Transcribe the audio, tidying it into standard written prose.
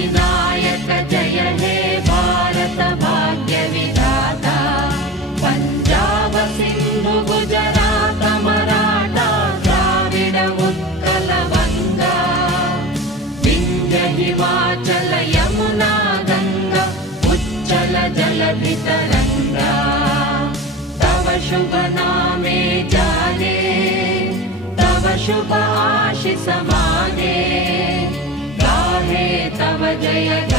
विनायक जय हे भारत भाग्य विधाता पंजाब सिंधु गुजरात मराठा द्राविड उत्कल बंगा विंध्य हिमाचल यमुना गंगा उच्चल जलधि तरंगा तव शुभ नामे जागे तव शुभ आशीष मागे गाहे तव जय